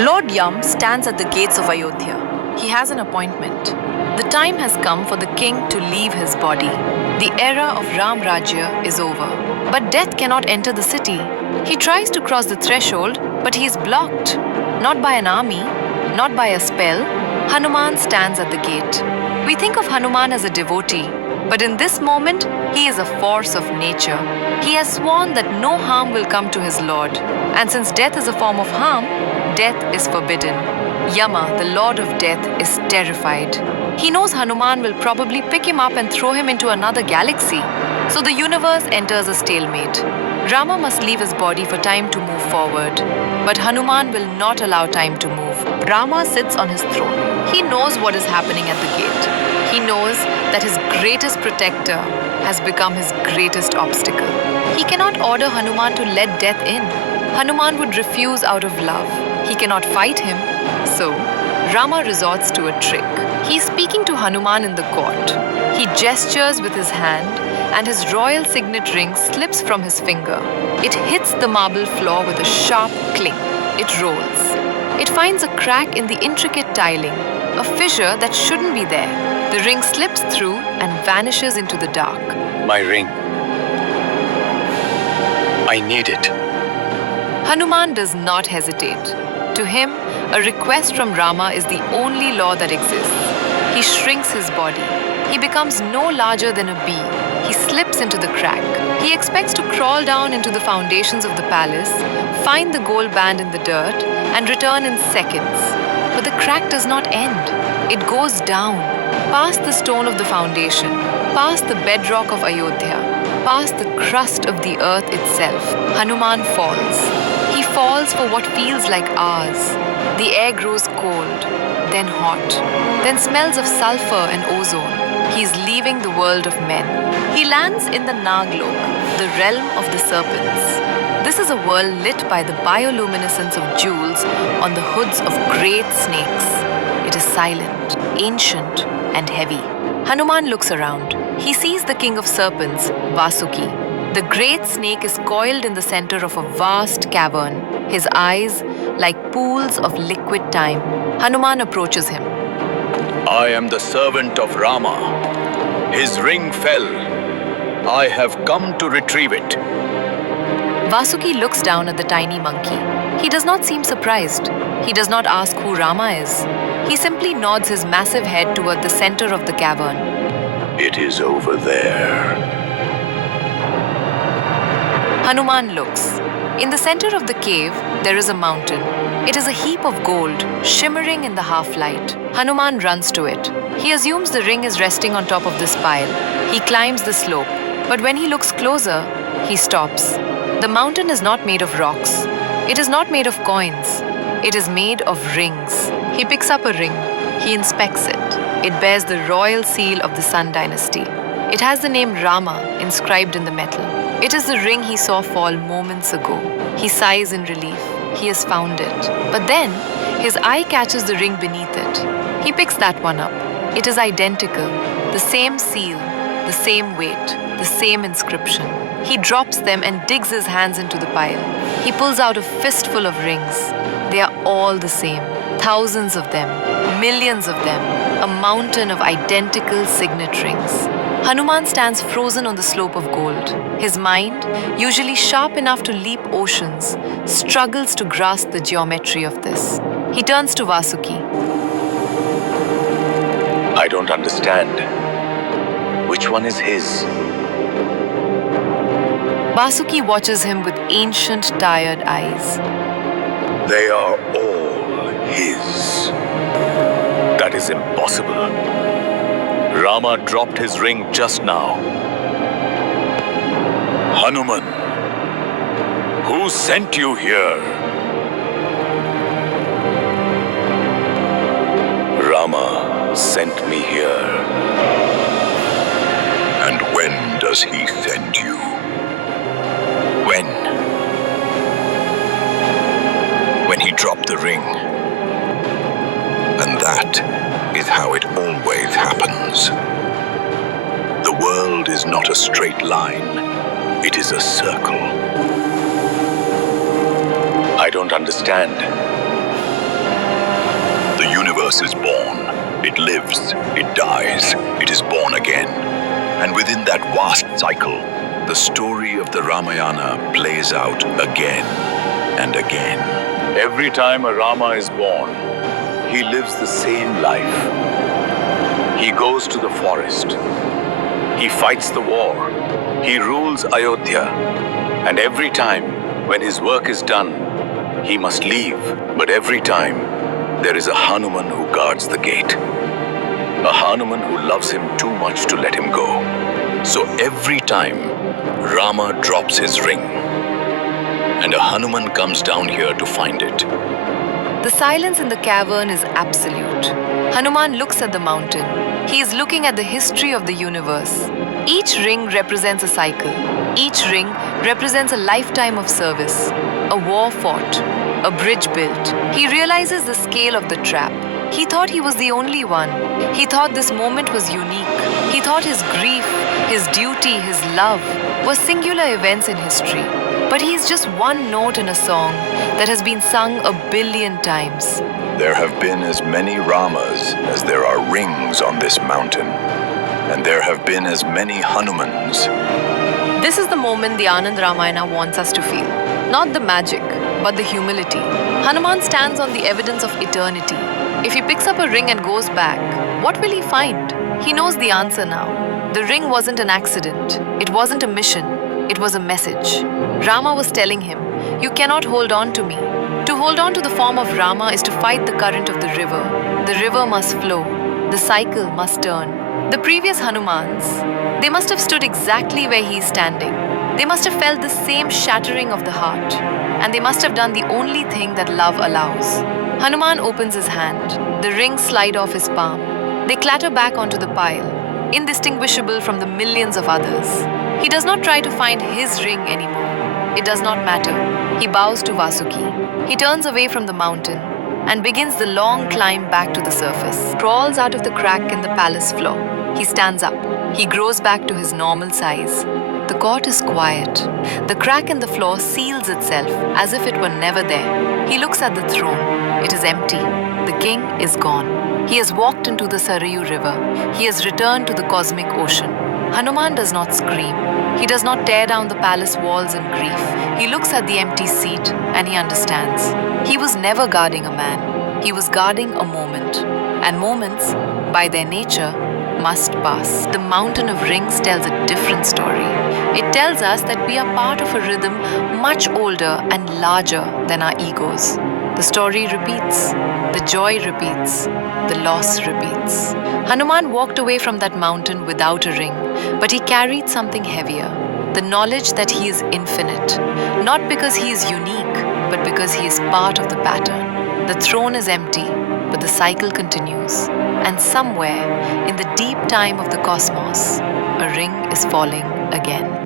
Lord Yam stands at the gates of Ayodhya. He has an appointment. The time has come for the king to leave his body. The era of Ram Rajya is over. But death cannot enter the city. He tries to cross the threshold, but he is blocked. Not by an army, not by a spell. Hanuman stands at the gate. We think of Hanuman as a devotee, but in this moment, he is a force of nature. He has sworn that no harm will come to his lord. And since death is a form of harm, death is forbidden. Yama, the lord of death, is terrified. He knows Hanuman will probably pick him up and throw him into another galaxy. So the universe enters a stalemate. Rama must leave his body for time to move forward. But Hanuman will not allow time to move. Rama sits on his throne. He knows what is happening at the gate. He knows that his greatest protector has become his greatest obstacle. He cannot order Hanuman to let death in. Hanuman would refuse out of love. He cannot fight him. So, Rama resorts to a trick. He is speaking to Hanuman in the court. He gestures with his hand, and his royal signet ring slips from his finger. It hits the marble floor with a sharp clink. It rolls. It finds a crack in the intricate tiling, a fissure that shouldn't be there. The ring slips through and vanishes into the dark. My ring. I need it. Hanuman does not hesitate. To him, a request from Rama is the only law that exists. He shrinks his body. He becomes no larger than a bee. He slips into the crack. He expects to crawl down into the foundations of the palace, find the gold band in the dirt, and return in seconds. But the crack does not end. It goes down, past the stone of the foundation, past the bedrock of Ayodhya, past the crust of the earth itself. Hanuman falls. He falls for what feels like hours. The air grows cold, then hot, then smells of sulfur and ozone. He is leaving the world of men. He lands in the Naglok, the realm of the serpents. This is a world lit by the bioluminescence of jewels on the hoods of great snakes. It is silent, ancient, and heavy. Hanuman looks around. He sees the king of serpents, Vasuki. The great snake is coiled in the center of a vast cavern, his eyes like pools of liquid time. Hanuman approaches him. I am the servant of Rama. His ring fell. I have come to retrieve it. Vasuki looks down at the tiny monkey. He does not seem surprised. He does not ask who Rama is. He simply nods his massive head toward the center of the cavern. It is over there. Hanuman looks. In the center of the cave, there is a mountain. It is a heap of gold, shimmering in the half-light. Hanuman runs to it. He assumes the ring is resting on top of this pile. He climbs the slope. But when he looks closer, he stops. The mountain is not made of rocks. It is not made of coins. It is made of rings. He picks up a ring. He inspects it. It bears the royal seal of the Sun dynasty. It has the name Rama inscribed in the metal. It is the ring he saw fall moments ago. He sighs in relief. He has found it. But then, his eye catches the ring beneath it. He picks that one up. It is identical. The same seal, the same weight, the same inscription. He drops them and digs his hands into the pile. He pulls out a fistful of rings. They are all the same. Thousands of them. Millions of them. A mountain of identical signet rings. Hanuman stands frozen on the slope of gold. His mind, usually sharp enough to leap oceans, struggles to grasp the geometry of this. He turns to Vasuki. I don't understand. Which one is his? Vasuki watches him with ancient, tired eyes. They are all his. That is impossible. Rama dropped his ring just now. Hanuman, who sent you here? Rama sent me here. And when does he send you? When? When he dropped the ring. And that is how it always happens. The world is not a straight line. It is a circle. I don't understand. universe is born. It lives, it dies, it is born again. And within that vast cycle, the story of the Ramayana plays out again and again. Every time a Rama is born, he lives the same life. He goes to the forest. He fights the war. He rules Ayodhya. And every time, when his work is done, he must leave. But every time, there is a Hanuman who guards the gate. A Hanuman who loves him too much to let him go. So every time, Rama drops his ring, and a Hanuman comes down here to find it. The silence in the cavern is absolute. Hanuman looks at the mountain. He is looking at the history of the universe. Each ring represents a cycle. Each ring represents a lifetime of service, a war fought, a bridge built. He realizes the scale of the trap. He thought he was the only one. He thought this moment was unique. He thought his grief, his duty, his love were singular events in history. But he is just one note in a song that has been sung 1 billion times. There have been as many Ramas as there are rings on this mountain, and there have been as many Hanumans. This is the moment the Anand Ramayana wants us to feel. Not the magic, but the humility. Hanuman stands on the evidence of eternity. If he picks up a ring and goes back, what will he find? He knows the answer now. The ring wasn't an accident. It wasn't a mission. It was a message. Rama was telling him, you cannot hold on to me. To hold on to the form of Rama is to fight the current of the river. The river must flow. The cycle must turn. The previous Hanumans, they must have stood exactly where he is standing. They must have felt the same shattering of the heart. And they must have done the only thing that love allows. Hanuman opens his hand. The rings slide off his palm. They clatter back onto the pile, indistinguishable from the millions of others. He does not try to find his ring anymore. It does not matter. He bows to Vasuki. He turns away from the mountain and begins the long climb back to the surface. Crawls out of the crack in the palace floor. He stands up. He grows back to his normal size. The court is quiet. The crack in the floor seals itself as if it were never there. He looks at the throne. It is empty. The king is gone. He has walked into the Sarayu river. He has returned to the cosmic ocean. Hanuman does not scream. He does not tear down the palace walls in grief. He looks at the empty seat and he understands. He was never guarding a man. He was guarding a moment. And moments, by their nature, must pass. The mountain of rings tells a different story. It tells us that we are part of a rhythm much older and larger than our egos. The story repeats. The joy repeats. The loss repeats. Hanuman walked away from that mountain without a ring, but he carried something heavier. The knowledge that he is infinite. Not because he is unique, but because he is part of the pattern. The throne is empty, but the cycle continues. And somewhere, in the deep time of the cosmos, a ring is falling again.